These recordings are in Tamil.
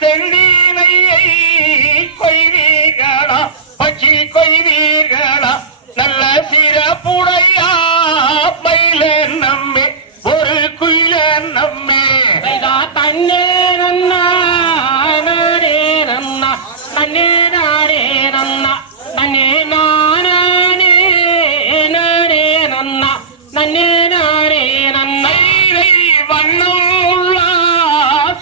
செந்தீனையை கொய்வீர்களா பச்சி கொய்வீர்களா நல்ல சிறப்புடையா மயில நம்மே ஒரு குயில நம்மே தன்னே நன்னா நானே நன்னா தன்னே நானே நன்னா தன்னே நானே நானே நன்னா தன்னே நானே நன்னா வண்ணம் உள்ள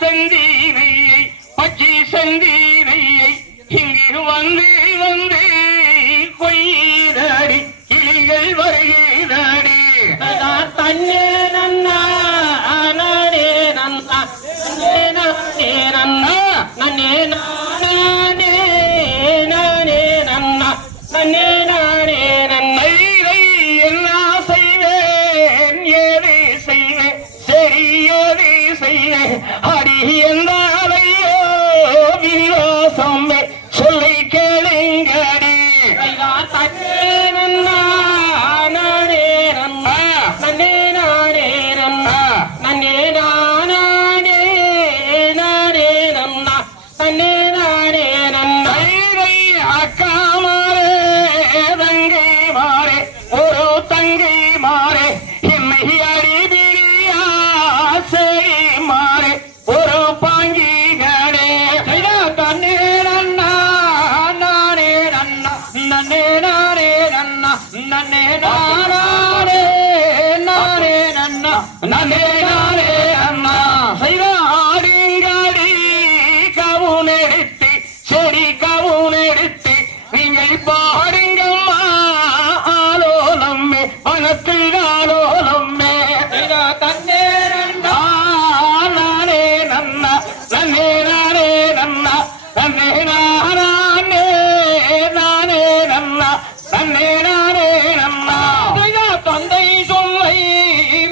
செந்தீனையை பச்சி செந்தீனையை இங்கு வந்து வந்து கொய்தடி கிளிகள் வருகிறடி தன்னே நன்னா நானே நன்னா தன்னே நானே நன்னா நன்னே நானே நானே நன்னா நன்னே நானே நன்னா என்ன செய்வேன் ஏது செய்வேன் சரி ஏது செய்வேன் அடி என்றாலையோ விலாசமே சொல்லி கேளுங்கடி தன்னே நன்னா நானே நன்னா நன்னே நானே நன்னா நன்னே நானே நானே நன்னா நன்னே நானே நன்னா அக்கா மாறே தங்கை மாறே ஒரு தங்கை மாறே என்னை அடிபிரியா சரி மாறே ஒரு பாங்கிகளே தன்னே நன்னா நானே நன்னா நன்னே நானே நன்னா நன்னே நானே நானே நன்னா நன்னே நானே அண்ணா ஆடுங்காடி கவுனெடுத்து செடி கவுனெடுத்து நீங்கள் பாடுங்கம்மா ஆலோலம்மே வனத்தில் ஆலோலம்மே தன்னே நன்னா நானே நன்னா நன்னே நானே நன்னா நன்னே நானே நானே நன்னா நன்னே நானே நன்னா தந்தை சொல்லை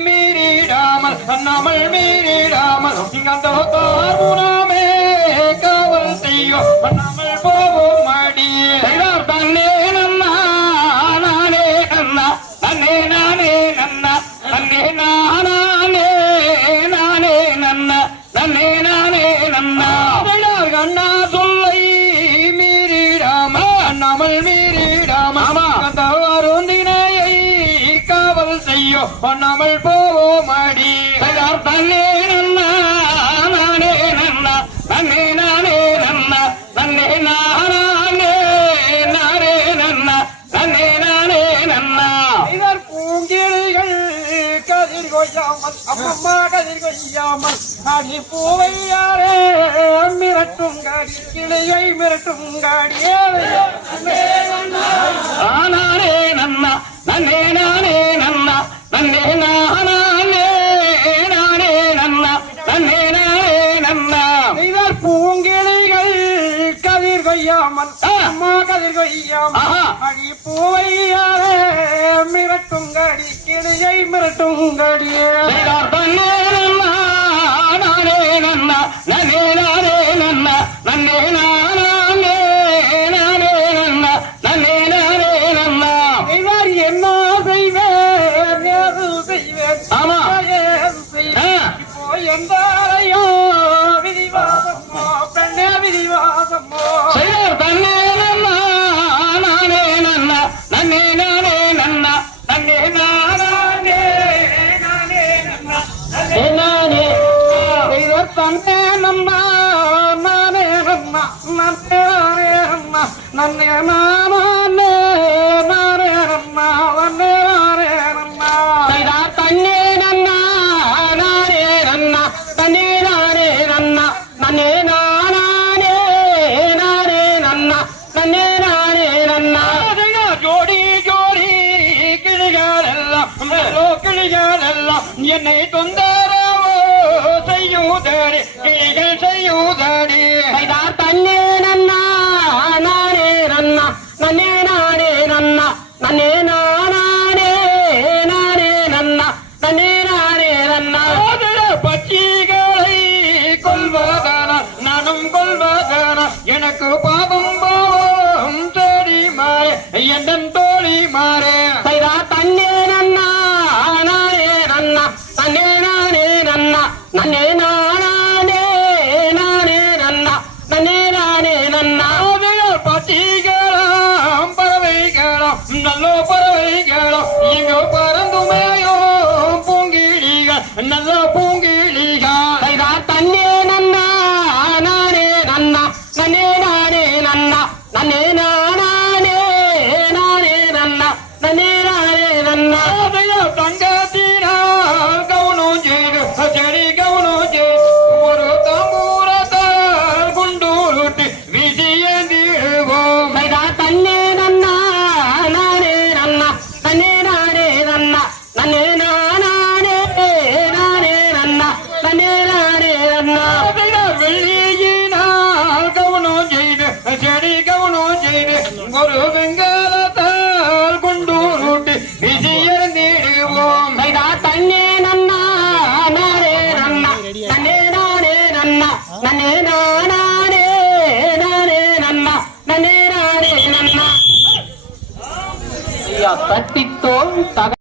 மீறிடாமல் நம்மள் மீறிடாமல் அந்த கார்புறாமே காவல் செய்யும் நம்மள் போவோம் அடியே தன்னே நன்னா நானே நன்னா நன்னே நானே நன்னா நன்னே நானே நானே நன்னா நன்னே நானே நன்னா அண்ணா சொல்லை மீறிடாமல் நம்மள் மீறிடாமல் அந்த அருந்தினையை காவல் செய்யும் நம்மள் போவோம் அடி தன்னே நன்னா நானே நன்னா நன்னே நானே நன்னா நன்னே நானே நானே நன்னா நன்னே நானே நன்னா இதர் பூங்கிளிகள் கதிர் கொய்யாமல் அம்மம்மா கதிர் கொய்யாமல் அடி பூவையாரே மிரட்டும் காடி கிளையை மிரட்டும் காடியே நானே நன்னா நன்னே நானே நன்னா நன்னே நானே நானே நன்னா நன்னே நானே நன்னா இதர் பூங்கிளிகள் கதிர் கொய்யாமல் அம்மா கதிர் கொய்யாமல் அடி பூவையாரே மிரட்டும் காடி கிளையை மிரட்டும் காடியே தன்னே நன்னா நானே நன்னா நன்னே நானே நன்னா நன்னே நானே நானே நன்னா நன்னே நானே நன்னா இவர் என்ன செய்வேன் ஏது செய்வேன் ஆமா. ஏது செய்வேன் இப்போ எந்தாரையோ விதிவாசமோ பெண்ணே விதிவாசமோ தன்னே நன்னா நானே நன்னா நன்னே நானே நன்னா நன்னே நானே நானே நன்னா நானே இவர் தன்னே நன்னா நானே நன்னா நன்னே நானே நன்னா நன்னே நானே நானே நன்னா நன்னே நானே நன்னா தன்னே நன்னா நானே நன்னா தன்னே நானே நன்னா நன்னே நானே நானே நன்னா நன்னே நானே நன்னா ஜோடி ஜோடி கிளிகளெல்லாம் கிளிகளெல்லாம் என்னை தொந்தரவோ செய்யுதடி கிளிகள் செய்யுதடி தன்னே நன்னா நானே நன்னா நன்னே நானே நன்னா நன்னே நானே நானே நன்னா நன்னே நானே நன்னா பட்சிகளை கொள்வதான நானும் கொள்வதான எனக்கு பாவம் போவோம் தேடி மாறே என் தோழி மாறே தன்னே நன்னா நானே நன்னா நன்னே நானே நன்னா நன்னே நானே நானே நன்னா அண்ணா வெள்ளியினால் கவனம் செய்து செடி கவனம் செய்து ஒரு வெங்கலத்தால் கொண்டு ரூட்டு விஜயர் நீடுவோம் மைதா தண்ணே நன்னா நானே நன்னா நன்னே நானே நன்னா நன்னே நானே நானே நன்னா நன்னே நானே நன்னா ஐயா தட்டித்தோம் தக